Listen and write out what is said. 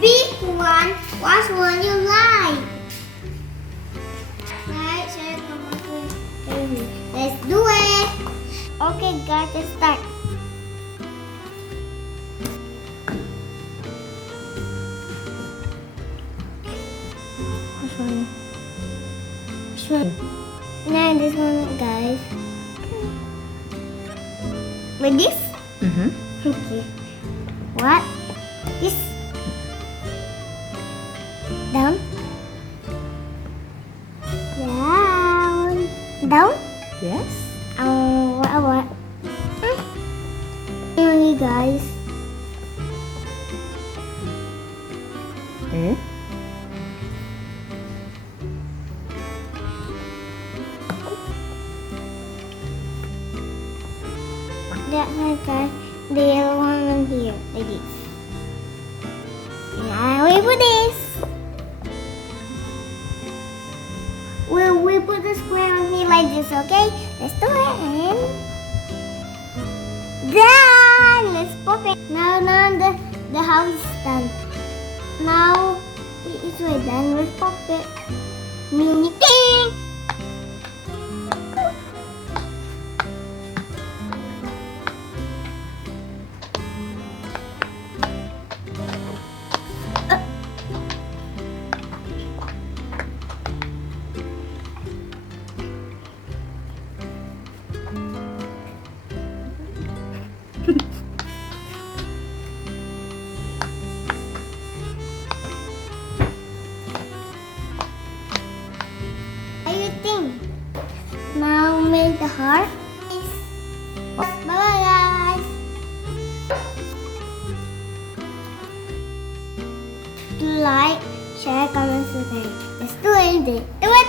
big one. What one you like? Right, share, comment. Let's do it. Okay, guys, let's start. Which one? Which one? No, this one, guys. With this? Mm-hmm. Okay. What? This? Down? Down? Down? Yes. What? Really, guys. Hmm? That one, guys. The yellow one here, like this. Now we put this. We put the square on here like this, okay? Let's do it and done. Let's pop it. Now the house is done. Now it's way done. Let's pop it. Mini king. What do you think? Now make the heart. Bye bye guys. Like, share, comment, subscribe. Let's do it. Do it.